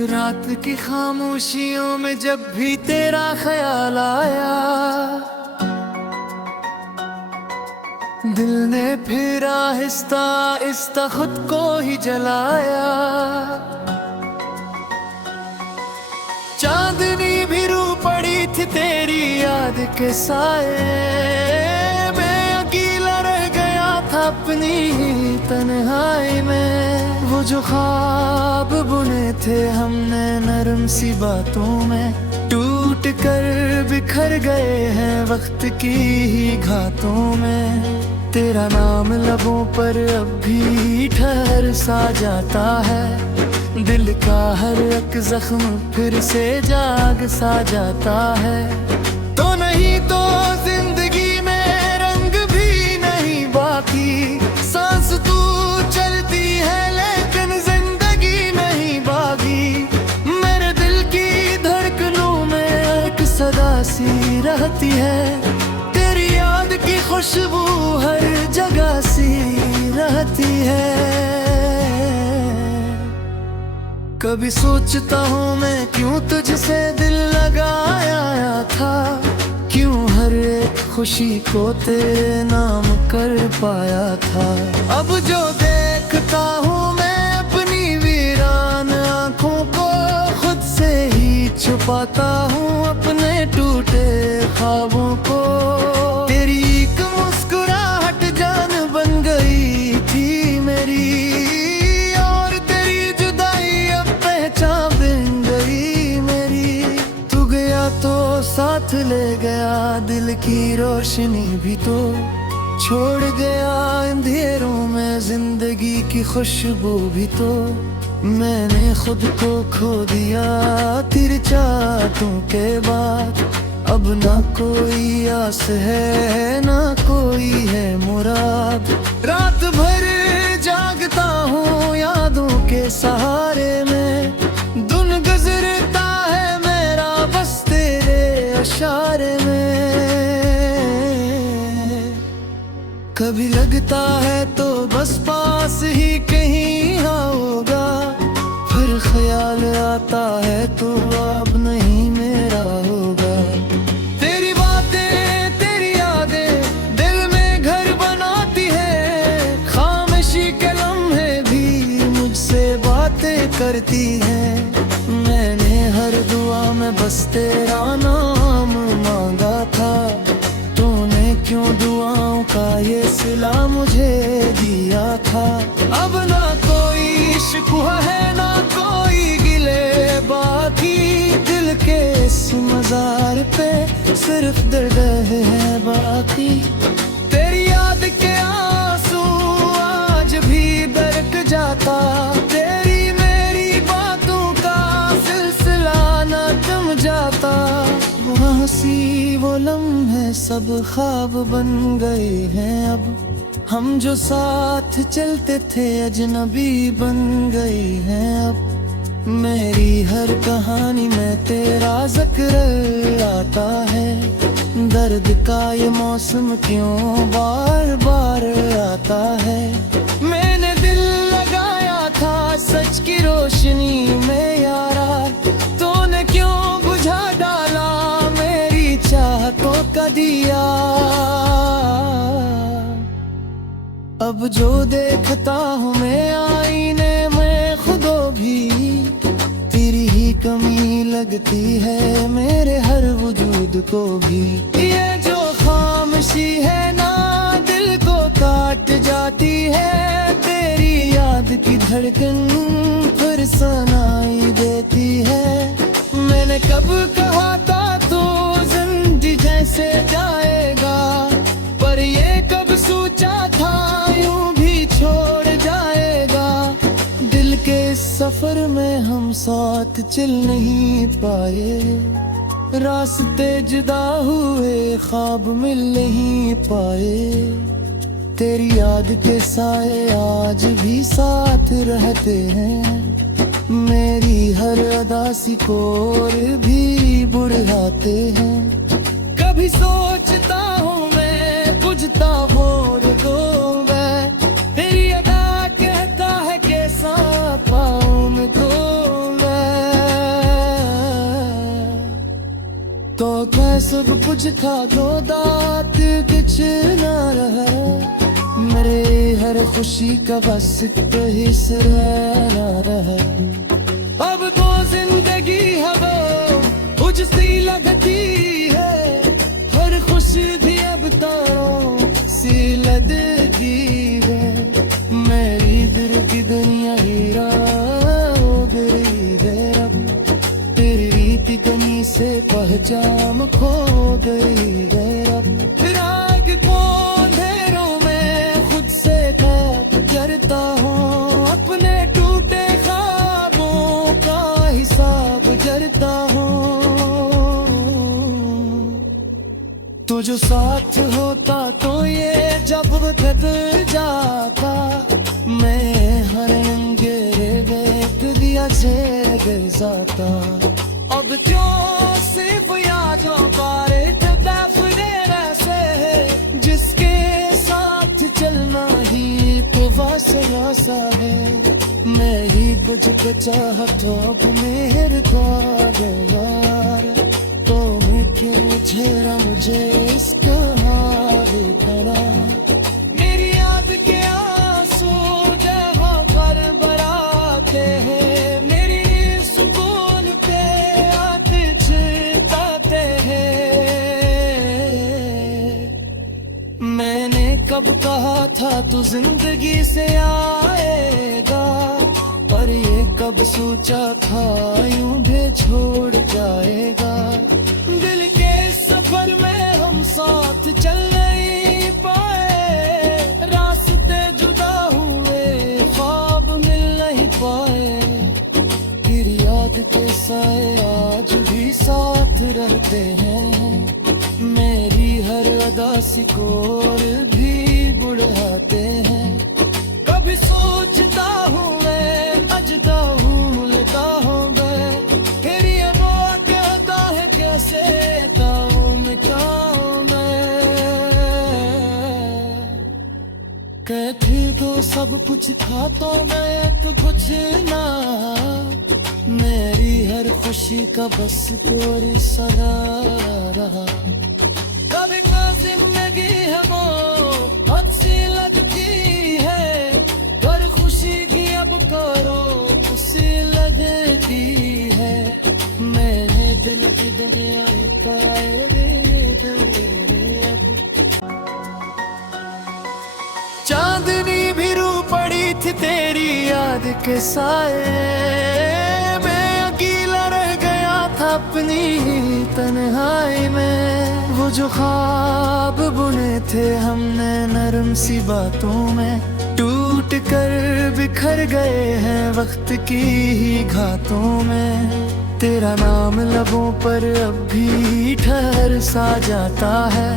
रात की खामोशियों में जब भी तेरा ख्याल आया, दिल ने फिर आहिस्ता आहिस्ता खुद को ही जलाया। चांदनी भी रू पड़ी थी तेरी याद के साए, मैं अकेला रह गया था अपनी तन्हाई में। वो जो ख्वाब बुने थे हमने नरम सी बातों में, टूट कर बिखर गए हैं वक्त की ही घातों में। तेरा नाम लबों पर अब भी ठहर सा जाता है, दिल का हर एक जख्म फिर से जाग सा जाता है। तो नहीं तो जिंदगी में रंग भी नहीं बाकी, सांस तू चलती है लेकिन जिंदगी नहीं बागी। मेरे दिल की धड़कनों में एक सदा सी रहती है, तेरी याद की खुशबू हर जगह सी रहती है। कभी सोचता हूँ मैं क्यों तुझसे दिल लगाया था, क्यों हर एक खुशी को तेरे नाम कर पाया था। अब जो देखता हूँ मैं अपनी वीरान आँखों को, खुद से ही छुपाता हूँ अपने टूटे ख्वाबों को। तेरी एक मुस्कुराहट जान बन गई थी मेरी, और तेरी जुदाई अब पहचान बन गई मेरी। तू गया तो साथ ले गया दिल की रोशनी भी, तो छोड़ गया अंधेरों में जिंदगी की खुशबू भी। तो मैंने खुद को खो दिया तेरी चाहतों के बाद, अब ना कोई आस है ना कोई है मुराद। रात भर जागता हूँ यादों के सहारे में, दिन गुजरता है मेरा बस तेरे इशारे में। कभी लगता है तो बस पास ही कहीं होगा, फिर ख्याल आता है तो अब नहीं मेरा होगा। तेरी बातें तेरी यादें दिल में घर बनाती है, खामोशी के लम्हे भी मुझसे बातें करती हैं। मैंने हर दुआ में बस तेरा नाम मांगा था, तूने क्यों दुआओं का ये सिला मुझे दिया था। अब ना कोई शिकवा है ना कोई गिले बाकी, दिल के इस मजार पे सिर्फ दर्द है बाकी। तेरी याद के आंसू आज भी दरक जाता, तेरी मेरी बातों का सिलसिला न थम जाता। वो हंसी वो लम्हे सब ख्वाब बन गए हैं अब, हम जो साथ चलते थे अजनबी बन गए हैं अब। मेरी हर कहानी में तेरा जिक्र आता है, दर्द का ये मौसम क्यों बार बार आता है। मैंने दिल लगाया था सच की रोशनी में यारा, तूने क्यों बुझा डाला मेरी चाहतों का दिया। अब जो देखता हूँ मैं आईने में खुदो भी, तेरी ही कमी लगती है मेरे हर वजूद को भी। ये जो खामोशी है ना दिल को काट जाती है, तेरी याद की धड़कन फिर सुनाई देती है। मैंने कब कहा था तू जिंदगी जैसे जाएगा, पर ये कब सोचा था यूं भी छोड़ जाएगा। दिल के सफर में हम साथ चल नहीं पाए, रास्ते जुदा हुए ख्वाब मिल नहीं पाए। तेरी याद के साए आज भी साथ रहते हैं, मेरी हर अदासी को और भी बुढ़ाते हैं। कभी सोचता हूँ मैं बुझता मोर दो मैं, तेरी अदा कहता है कैसा पाऊँ मैं तो मैं। तो क्या सब कुछ था दो दात कुछ ना रहा, मेरे हर खुशी का बस तो हिस्सा ना रहा। अब तो जिंदगी है वो उजसी लगती है, हर खुश भी अब तारों सी लगती है। मेरी दिल की दुनिया हीरा हो गई है अब, तेरी रीति कनी से पहचान खो गई है अब। राग को अंधेरों में खुद से खैप करता हूँ, अपने टूटे ख्वाबों का हिसाब करता हूँ। तो जो साथ होता तो ये जब वक्त जाता, मैं हर अंगेरे देख दिया से जाता। अब क्यों सिर्फ यादों का दफने रसे, जिसके साथ चलना ही तो वासना सा है। मैं ही बुझ के चाहतों मेहर का यार, तो मैं क्यों झेरा मुझे इसका हाल करा। मेरी याद के आंसू जहाँ घर बराते हैं, मेरी सुकून पे आते छिड़काते हैं। मैंने कब कहा था तू जिंदगी से आएगा, पर ये कब सोचा था यूं भी छोड़ जाएगा। दिल के सफर में हम साथ चल नहीं पाए, रास्ते जुदा हुए ख्वाब मिल नहीं पाए। तेरी याद के साए आज भी साथ रहते हैं, मेरी हर अदासी को और भी बुढ़ाते हैं। कभी सोचता हूँ मैं अजदा भूलता हूँ गए, फिर ये मौत कहता है कैसे कहती तो सब कुछ था तो मैं तो कुछ ना, मेरी हर खुशी का बस तोरी सदा रहा। कभी का जिंदगी है वो हद सी लगती है, हर खुशी की अब करो उसी लगती है। मैंने दिल की दुनिया चांदनी भी रू पड़ी थी तेरी याद के साए, मैं अकेला रह गया था अपनी तन्हाई में। वो जो ख्वाब बुने थे हमने नरम सी बातों में, टूट कर बिखर गए हैं वक्त की ही घातों में। तेरा नाम लबों पर अब भी ठहर सा जाता है,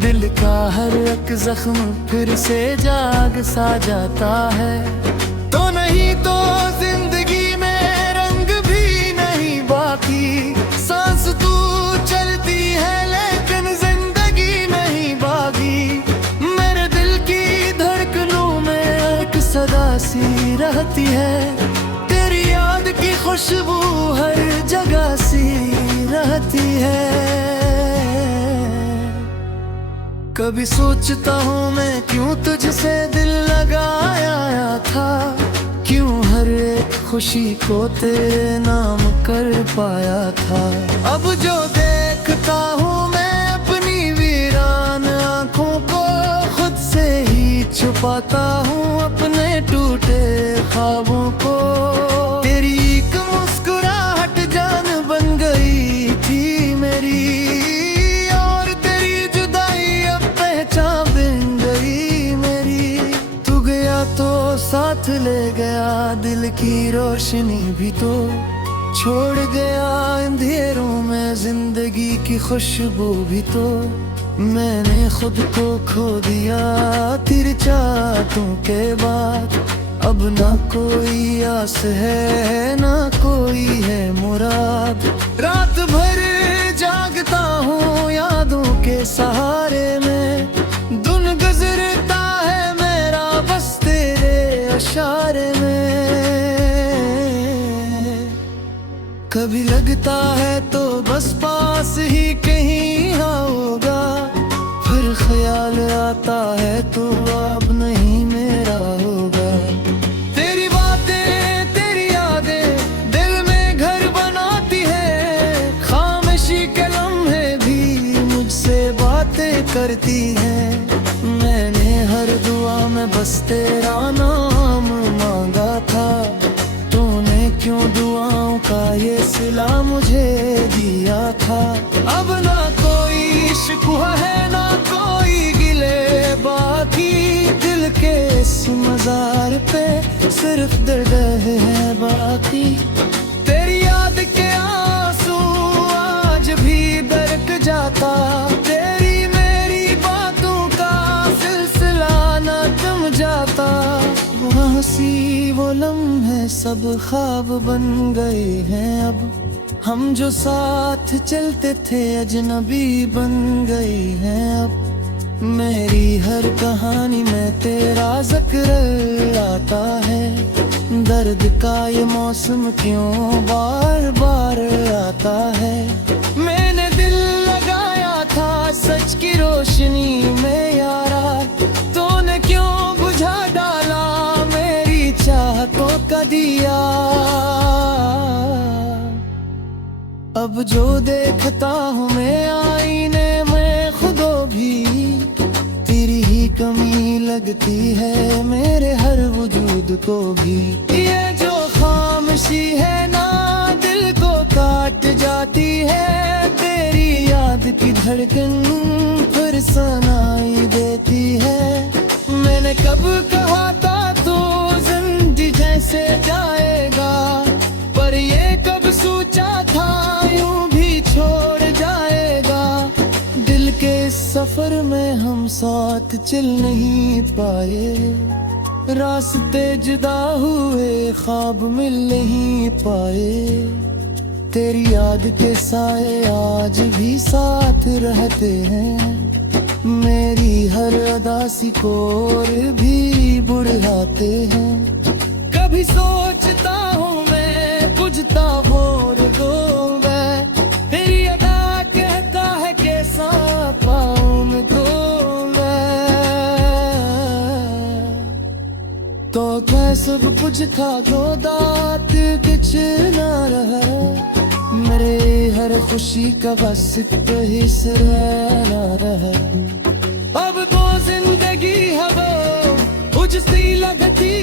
दिल का हर एक जख्म फिर से जाग सा जाता है। तो नहीं तो जिंदगी में रंग भी नहीं बाकी, सांस तू चलती है लेकिन जिंदगी नहीं बागी। मेरे दिल की धड़कनों में एक सदा सी रहती है, तेरी याद की खुशबू हर जगह सी रहती है। कभी सोचता हूँ मैं क्यों तुझसे दिल लगाया था, क्यों हर एक खुशी को तेरे नाम कर पाया था। अब जो देखता हूँ मैं अपनी वीरान आँखों को, खुद से ही छुपाता हूँ अपने टूटे ख्वाबों को। तेरी एक मुस्कुराहट जान बन गई थी मेरी, साथ ले गया दिल की रोशनी भी तो, छोड़ गया अंधेरों में जिंदगी की खुशबू भी तो। मैंने खुद को खो दिया तेरी चाहतों के बाद, अब ना कोई आस है ना कोई है मुराद। रात भर जागता हूँ यादों के सहारे में, दिन गुजरता है मेरा बस तेरे इशारे में। कभी लगता है तो बस पास ही कहीं होगा, फिर ख्याल आता है तो अब नहीं मेरा होगा। तेरी बातें तेरी यादें दिल में घर बनाती है, खामोशी के लम्हे भी मुझसे बातें करती हैं। मैंने हर दुआ में बस तेरा नाम मांगा था, तूने क्यों दुआओं का ये सिला मुझे दिया था। अब ना कोई शिकवा है ना कोई गिले बाकी, दिल के इस मजार पे सिर्फ दर्द है बाकी। तेरी याद के आंसू आज भी दरक जाता, तेरी मेरी बातों का सिलसिला ना थम जाता। वो हंसी वो लम्हे सब ख्वाब बन गए हैं अब, हम जो साथ चलते थे अजनबी बन गए हैं अब। मेरी हर कहानी में तेरा जिक्र आता है, दर्द का ये मौसम क्यों बार बार आता है। मैंने दिल लगाया था सच की रोशनी में यारा, तूने क्यों बुझा डाला मेरी चाहतों का दिया। अब जो देखता हूँ मैं आईने में खुदो भी, तेरी ही कमी लगती है मेरे हर वजूद को भी। ये जो खामोशी है ना दिल को काट जाती है, तेरी याद की धड़कन फिर सुनाई देती है। मैंने कब कहा था तू जिंदगी जैसे जाएगा, पर ये कब सोचा था यूं भी छोड़ जाएगा। दिल के सफर में हम साथ चल नहीं पाए, रास्ते जुदा हुए ख्वाब मिल नहीं पाए। तेरी याद के साए आज भी साथ रहते हैं, मेरी हर अदासी को और भी बुढ़ाते हैं। कभी सोचता हूँ मैं बुझता और दो मैं, तेरी अदा कहता है कैसा पाऊँ मैं तो मैं। तो मैं सब कुछ खा दो दांत बिच ना रहा, मेरे हर खुशी का बस हिस्सा ना रहा। अब तो जिंदगी है वो उजसी लगती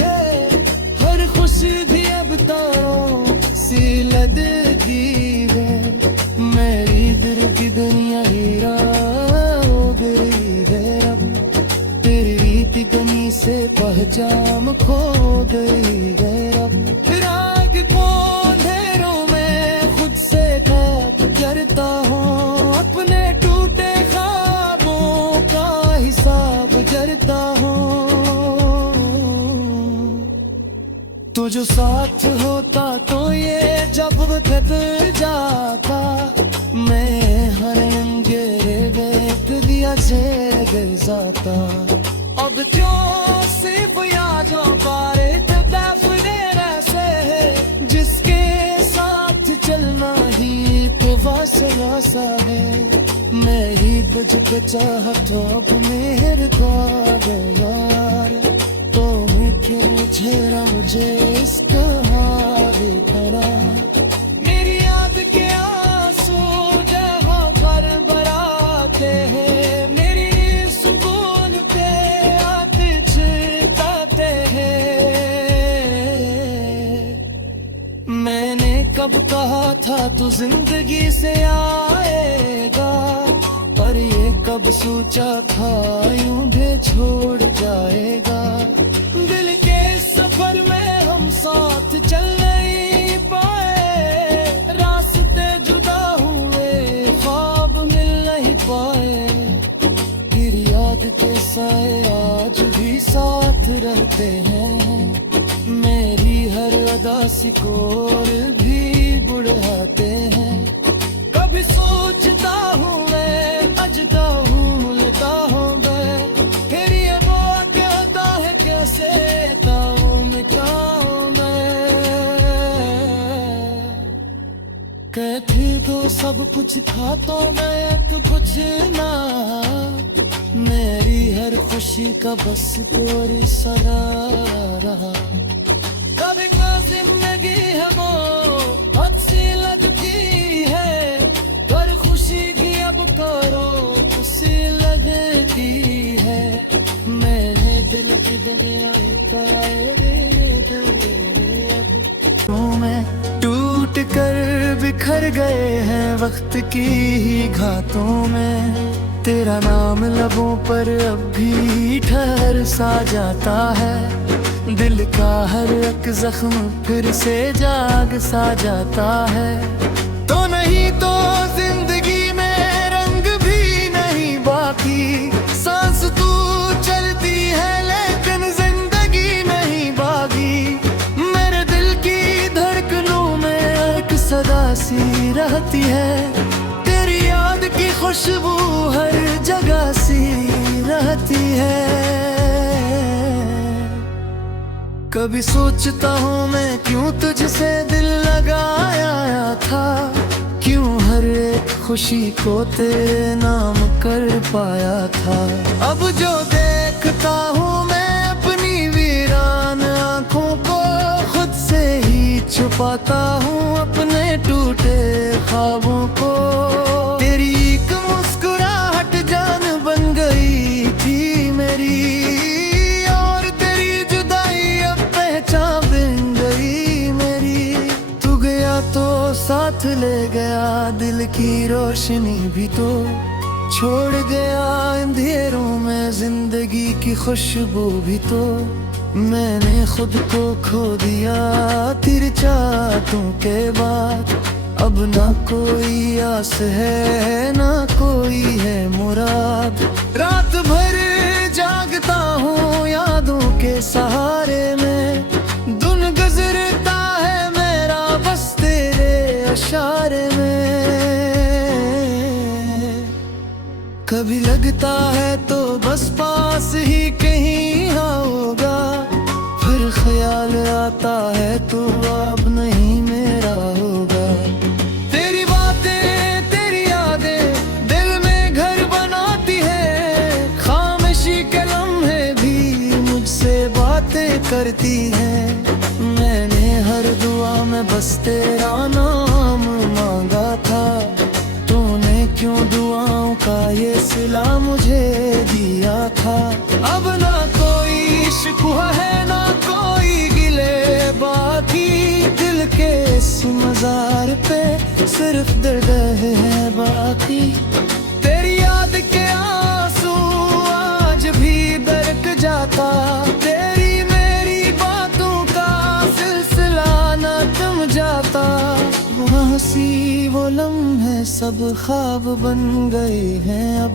है, हर खुशी भी अब तारों सी लगती है। मेरी दिल की दुनिया हीरा हो गई है अब, तेरी रीति कमी से पहचान खो गई है अब। राग को अंधेरों में खुद से बात करता हूँ, अपने टूटे ख्वाबों का हिसाब करता हूँ। तो जो साथ होता तो ये जब बदल जाता, मैं हर अंगेरे बेत दिया से गिर जाता। अब क्यों सिर्फ यादों बारे तड़पने रहे, जिसके साथ चलना ही तो वासना सा है। मैं ही बुझ के चाहता अब मेहर का यार, तो मैं क्यों झेला मुझे इसका हारे खड़ा। मेरी याद के आंसू जहाँ पर बराते हैं, मेरी सुकून पे आते छिपाते हैं। मैंने कब कहा था तू जिंदगी से आएगा, पर ये कब सोचा था यूं भी छोड़ जाएगा। दिल के सफर में हम साथ चल नहीं पाए, रास्ते जुदा हुए ख्वाब मिल नहीं पाए। फिर याद के साए आज भी साथ रहते हैं, मेरी हर अदासी को और भी बुढ़ाते हैं। कभी सोचता हूँ मैं अजदा भूलता हूँ मैं, फिर ये मौत कहता है कैसे ताऊं मैं क्या हूँ मैं। सब कुछ था तो मैं एक कुछ ना, मेरी हर खुशी का बस कोई सदा रहा। कभी का जिंदगी है वो अच्छी लगती है, कर खुशी की अब करो खुशी लगती है। मेरे दिल की दुनिया में टूट कर बिखर गए हैं वक्त की ही घातों में। तेरा नाम लबों पर अब भी ठहर सा जाता है, दिल का हर एक जख्म फिर से जाग सा जाता है। तो नहीं तो जिंदगी में रंग भी नहीं बाकी, सांस तू चलती है लेकिन जिंदगी नहीं बागी। मेरे दिल की धड़कनों में एक सदा सी रहती है, तेरी याद की खुशबू हर जगह सी रहती है। कभी सोचता हूँ मैं क्यों तुझसे दिल लगाया था, क्यों हर एक खुशी को तेरे नाम कर पाया था। अब जो देखता हूँ मैं अपनी वीरान आँखों को, खुद से ही छुपाता हूँ अपने टूटे ख्वाबों को। तेरी एक मुस्कुराहट जान बन गई थी मेरी, और तेरी जुदाई अब पहचान बन गई मेरी। तू गया तो साथ ले गया दिल की रोशनी भी, तो छोड़ गया अंधेरों में जिंदगी की खुशबू भी। तो मैंने खुद को खो दिया तेरी चाहतों के बाद, अब ना कोई आस है ना कोई है मुराद। रात भर जागता हूँ यादों के सहारे में, दिन गुजरता है मेरा बस तेरे इशारे में। कभी लगता है तो बस पास ही कहीं होगा, फिर ख्याल आता है तो अब नहीं मेरा होगा। तेरी बातें तेरी यादें दिल में घर बनाती है, खामोशी के लम्हे भी मुझसे बातें करती हैं। मैंने हर दुआ में बस तेरा नाम मांगा था, तूने क्यों दुआओं का ये सिला मुझे दिया था। अब ना कोई शिकवा है ना कोई गिले बाकी, दिल के इस मजार पे सिर्फ दर्द है बाकी। तेरी याद के आंसू आज भी दरक जाता, तेरी मेरी बातों का सिलसिला न थम जाता। वो हंसी वो लम्हे सब ख्वाब बन गए हैं अब,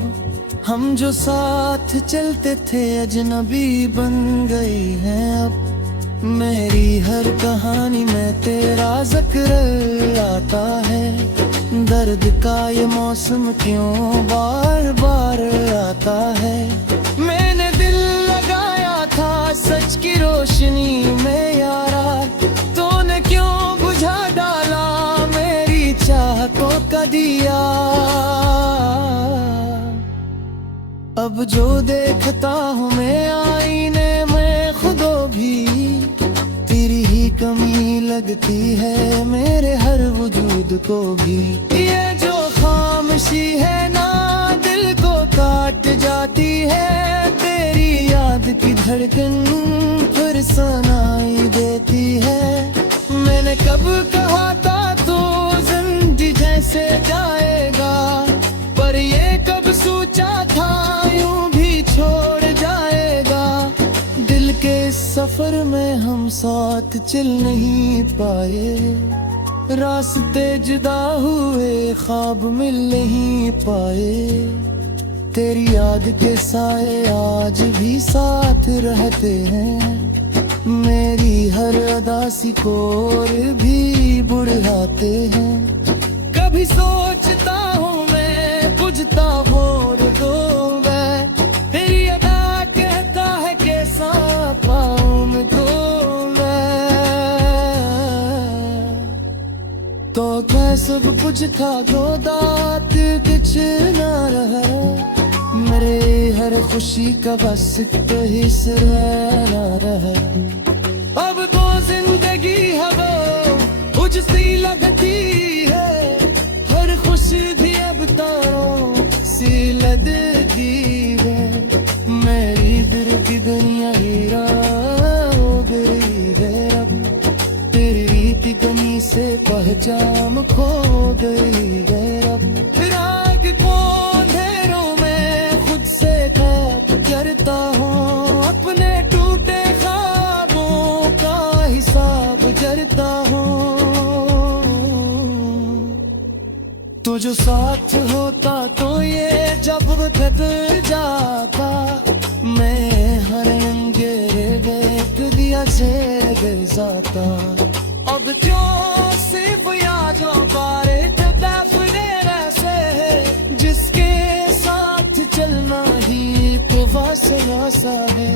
हम जो साथ चलते थे अजनबी बन गए हैं अब। मेरी हर कहानी में तेरा जिक्र आता है, दर्द का ये मौसम क्यों बार बार आता है। मैंने दिल लगाया था सच की रोशनी में यारा, तूने क्यों बुझा डाला मेरी चाहतों का दिया। अब जो देखता हूँ मैं आईने में खुद भी, तेरी ही कमी लगती है मेरे हर वजूद को भी। ये जो खामोशी है ना दिल को काट जाती है, तेरी याद की धड़कन फिर सुनाई देती है। मैंने कब कहा था तू जिंदगी जैसे जाएगा, पर ये कब सोचा था यूं भी छोड़ जाएगा। दिल के सफर में हम साथ चल नहीं पाए, रास्ते जुदा हुए ख्वाब मिल नहीं पाए। तेरी याद के साए आज भी साथ रहते हैं, मेरी हर अदासी को और भी बुढ़ाते हैं। कभी सोचता हूँ मैं बुझता भोर दो मैं, तेरी अदा कहता है कैसा पाऊँ मैं तो मैं। तो क्या सब कुछ था दो दात कुछ ना रहा, मेरे हर खुशी का बस एक हिस्सा रहा। अब तो जिंदगी है वो मुझसी लगती है, हर खुशी भी अब तारों सी लगती है। मेरी दिल की दुनिया हीरा हो गई है अब, तेरी रीति कमी से पहचान खो गई है अब। रात को अंधेरों में खुद से खाप करता हूँ, अपने टूटे ख्वाबों का हिसाब करता हूँ। तो जो साथ होता तो ये जब बदल जाता, मैं हर अंधेरे देख दिया से जाता। अब क्यों सिर्फ यादों बारे तड़पने रहे, जिसके साथ चलना ही तो वासा है।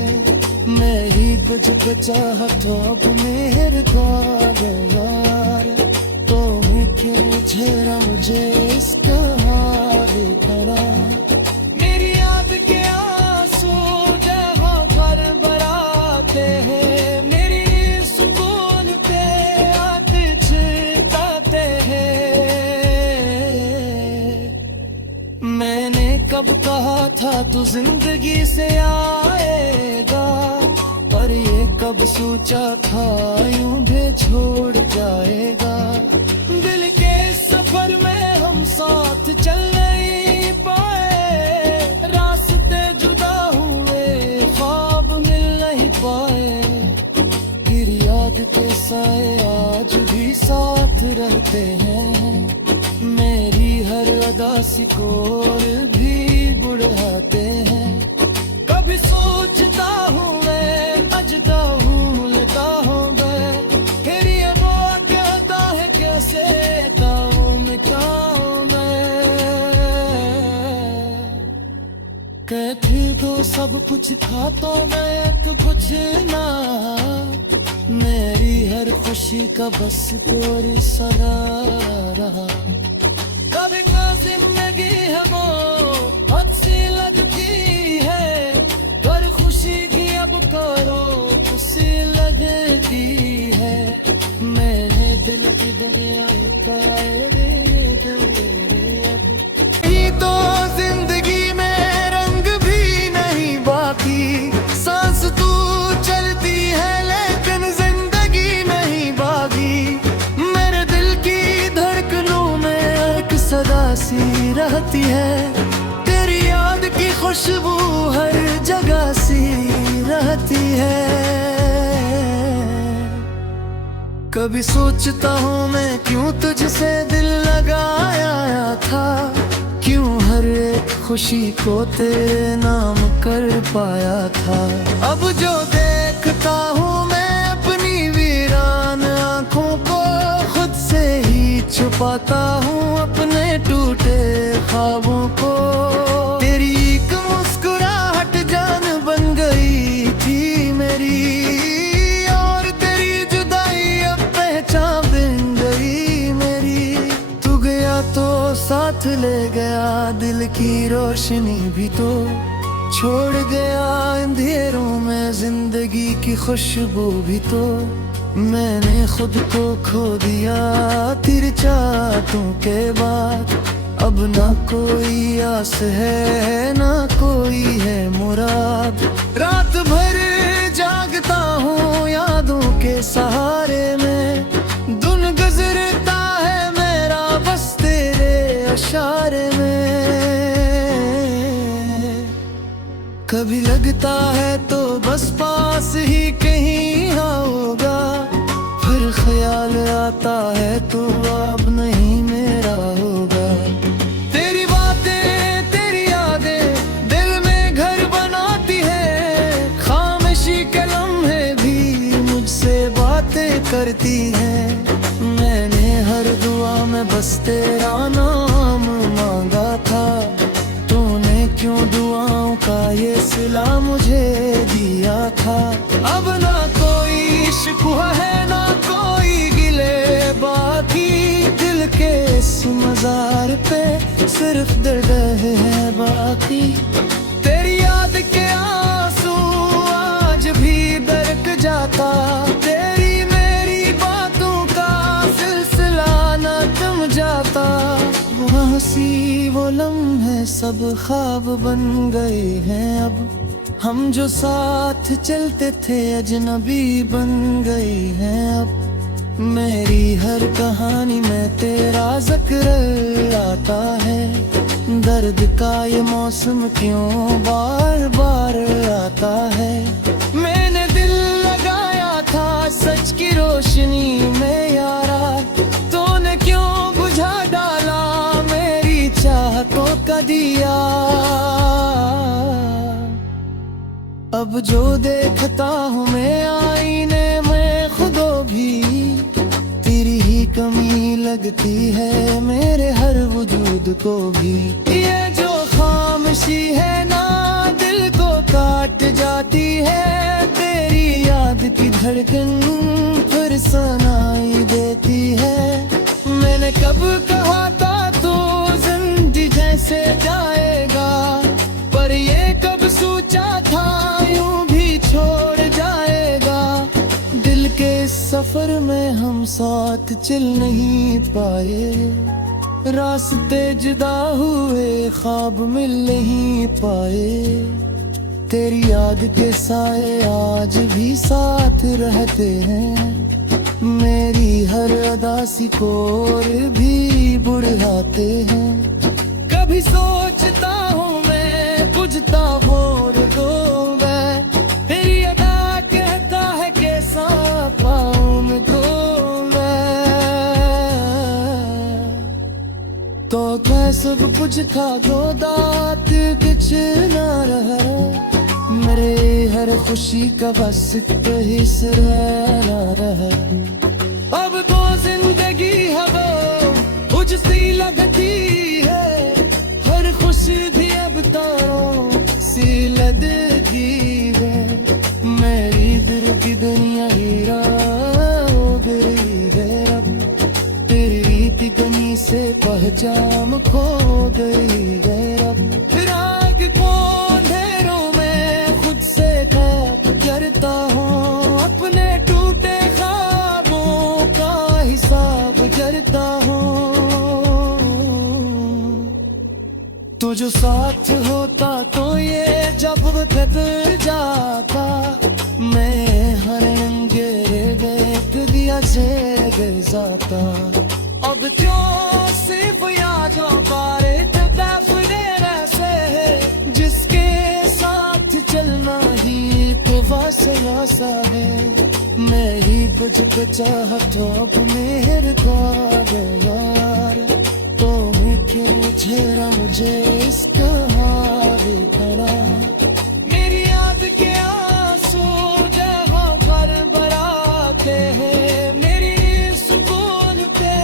मैं ही बच बचा तो अब मेरे ख्वाब यार, तो क्यों झेरा मुझे इसका हाल खड़ा। मेरी याद के आंसू जहाँ भर बराते हैं, मेरी सुकून पे आते छिटाते हैं। मैंने कब कहा था तू जिंदगी से आएगा, पर ये कब सोचा था यूं भी छोड़ जाएगा। दिल के सफर में हम साथ चल नहीं पाए, रास्ते जुदा हुए ख्वाब मिल नहीं पाए। फिर याद के साए आज भी साथ रहते हैं, मेरी हर अदासी को और भी बुढ़ाते हैं। कभी सोचता हूँ मैं अजदा भूलता हूँ मैं, फिर ये वो कहता है कैसे गाऊं मैं। कहती तो सब कुछ था तो मैं एक कुछ ना, मेरी हर खुशी का बस तोरी सदा रहा। कभी का जिंदगी है वो हद सी लगती है, कर खुशी की अब करो खुशी लगती है। मैंने दिल की दुनिया तो जिंदगी में रंग भी नहीं बाकी, सांस तू चलती है लेकिन जिंदगी नहीं बागी। मेरे दिल की धड़कनों में एक सदा सी रहती है, तेरी याद की खुशबू हर जगह सी रहती है। कभी सोचता हूँ मैं क्यों तुझसे दिल लगाया था, क्यों हर एक खुशी को तेरे नाम कर पाया था। अब जो देखता हूँ मैं अपनी वीरान आँखों को, खुद से ही छुपाता हूँ अपने टूटे ख्वाबों को। तेरी एक मुस्कुराहट जान बन गई थी मेरी, और तेरी जुदाई अब पहचान बन गई मेरी। तू गया तो साथ ले गया दिल की रोशनी भी, तो छोड़ गया अंधेरों में जिंदगी की खुशबू भी। तो मैंने खुद को खो दिया तेरी चाहतों के बाद, अब ना कोई आस है ना कोई है मुराद। रात भर जागता हूँ यादों के सहारे में, दिन गुजरता है मेरा बस तेरे इशारे में। कभी लगता है तो बस पास ही कहीं होगा, फिर ख्याल आता है तो अब नहीं मेरा होगा। तेरी बातें तेरी यादें दिल में घर बनाती है, खामोशी के लम्हे भी मुझसे बातें करती हैं। मैंने हर दुआ में बस तेरा नाम मांगा था, तूने क्यों दुआओं का ये सिला मुझे दिया था। अब ना कोई शिकवा है ना कोई गिले बाकी, दिल पे सिर्फ दर्द है बाकी। तेरी याद के आंसू आज भी बरक जाता, तेरी मेरी बातों का सिलसिला न थम जाता। वो हंसी वो लम्हे सब ख्वाब बन गए हैं अब, हम जो साथ चलते थे अजनबी बन गए हैं अब। मेरी हर कहानी में तेरा जिक्र आता है, दर्द का ये मौसम क्यों बार बार आता है। मैंने दिल लगाया था सच की रोशनी में यारा, तूने क्यों बुझा डाला मेरी चाहतों का दिया। अब जो देखता हूँ मैं आईने में खुदो भी, तेरी ही कमी लगती है मेरे हर वजूद को भी। ये जो खामोशी है ना दिल को काट जाती है, तेरी याद की धड़कन फिर सुनाई देती है। मैंने कब कहा था तू जिंदगी जैसे जाएगा, पर ये कब सोचा था यूं भी छोड़ जाएगा। दिल के सफर में हम साथ चल नहीं पाए, रास्ते जुदा हुए ख्वाब मिल नहीं पाए। तेरी याद के साए आज भी साथ रहते हैं, मेरी हर अदासी को और भी बुढ़ाते हैं। कभी सोचता हूँ मैं बुझता और दो मैं, तेरी अदा कहता है कैसा पाऊँ मैं तो मैं। तो क्या सब कुछ खा दो दात कुछ ना रहा, मेरे हर खुशी का बस हिस्सा ना रहा। अब तो जिंदगी है वो उजसी लगती है, हर खुशी भी अब तारों सी लगती है। मेरी दिल की दुनिया हीरा हो गई है अब, तेरी रीति कनी से पहचान खो गई है अब। राग को अंधेरों में खुद से खैप करता हूँ, अपने टूटे ख्वाबों का हिसाब करता हूँ। तो जो साथ होता तो ये जब बदल जाता, मैं हर अंधेरे देख दिया से गिर जाता। अब क्यों सिर्फ यादों का तफरे रसे, जिसके साथ चलना ही तो वासा है। मैं ही बुझ के चाहता अब मेहर का व्यवहार, तो मैं क्यों झेरा मुझे इसका हाल खड़ा। मेरी याद के आंसू जहाँ भर बराते हैं, मेरी सुकून पे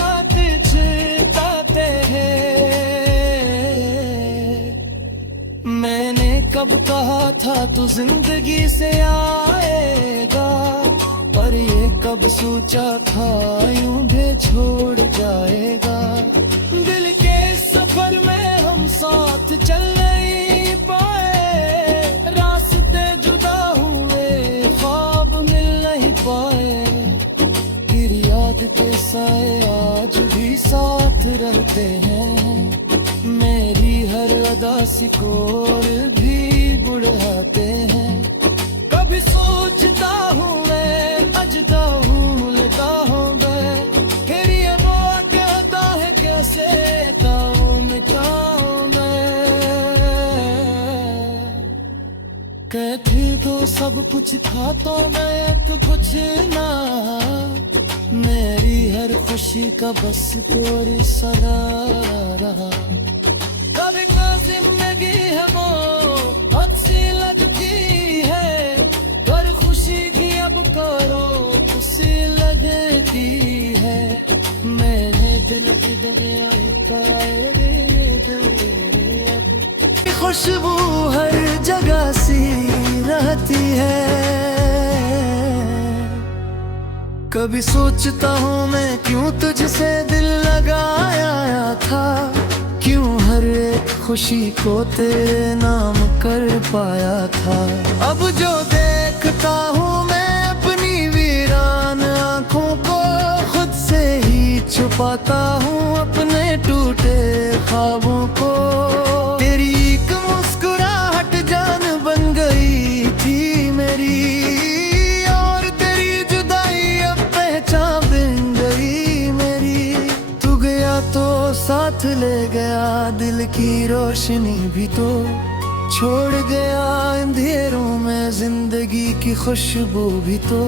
आते छिपाते हैं। मैंने कब कहा था तू जिंदगी से आएगा, पर ये कब सोचा था यूं भी छोड़ जाएगा। दिल के सफर में हम साथ चल नहीं पाए, रास्ते जुदा हुए ख्वाब मिल नहीं पाए। फिर याद के साए आज भी साथ रहते हैं, मेरी हर अदासी को और भी बुढ़ाते हैं। कभी सोचता हूँ मैं अजदा भूलता हूँ मैं, फिर ये वो कहता है कैसे काऊं मैं कहती तो सब कुछ था तो मैं तो कुछ ना, मेरी हर खुशी का बस थोड़ी सदा रहा। कभी का जिंदगी है वो हद से लगती है, कर खुशी की अब करो खुशी लगती है। मैंने दिल की दुनिया खुशबू हर जगह सी रहती है। कभी सोचता हूँ मैं क्यों तुझसे दिल लगाया था, क्यों हर एक खुशी को तेरे नाम कर पाया था। अब जो देखता हूँ मैं अपनी वीरान आँखों को, खुद से ही छुपाता हूँ अपने टूटे ख्वाबों को। तेरी एक मुस्कुराहट जान बन गई थी मेरी, और तेरी जुदाई अब पहचान बन गई मेरी। तू गया तो साथ ले गया दिल की रोशनी भी, तो छोड़ गया अंधेरों में जिंदगी की खुशबू भी। तो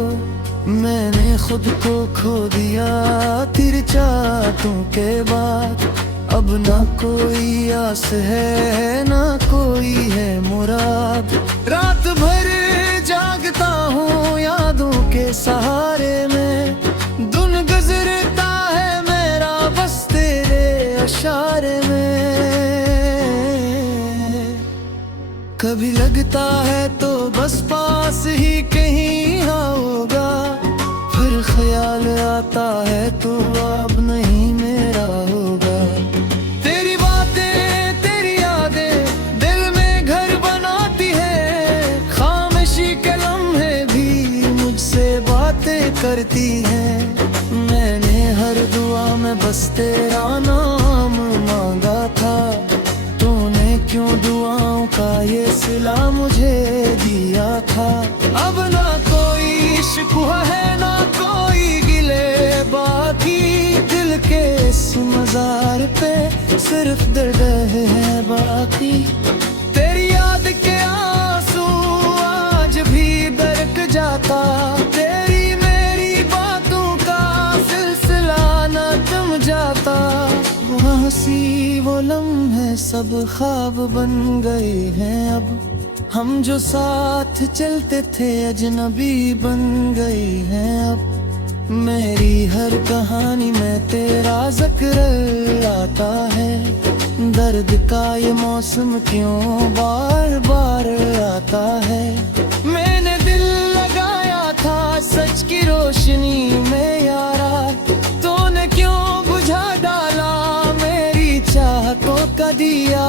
मैंने खुद को खो दिया तेरी चाहतों के बाद, अब ना कोई आस है ना कोई है मुराद। रात भर जागता हूँ यादों के सहारे में, दिन गुजरता है मेरा बस तेरे इशारे में। कभी लगता है तो बस पास ही कहीं होगा, फिर ख्याल आता है तो अब नहीं मेरा होगा। तेरी बातें तेरी यादें दिल में घर बनाती है, खामोशी के लम्हे भी मुझसे बातें करती हैं। मैंने हर दुआ में बस तेरा नाम मांगा था, तूने क्यों दुआओं का ये सिला मुझे दिया था। अब ना कोई शिकवा है ना कोई गिले बाकी, दिल के इस मजार पे सिर्फ दर्द है बाकी। तेरी याद के आंसू आज भी दरक जाता, तेरी मेरी बातों का सिलसिला न थम जाता। वो हंसी वो लम्हे सब ख्वाब बन गए हैं अब, हम जो साथ चलते थे अजनबी बन गए हैं अब। मेरी हर कहानी में तेरा जिक्र आता है, दर्द का ये मौसम क्यों बार बार आता है। मैंने दिल लगाया था सच की रोशनी में यारा, तूने क्यों बुझा डाला मेरी चाहतों का दिया।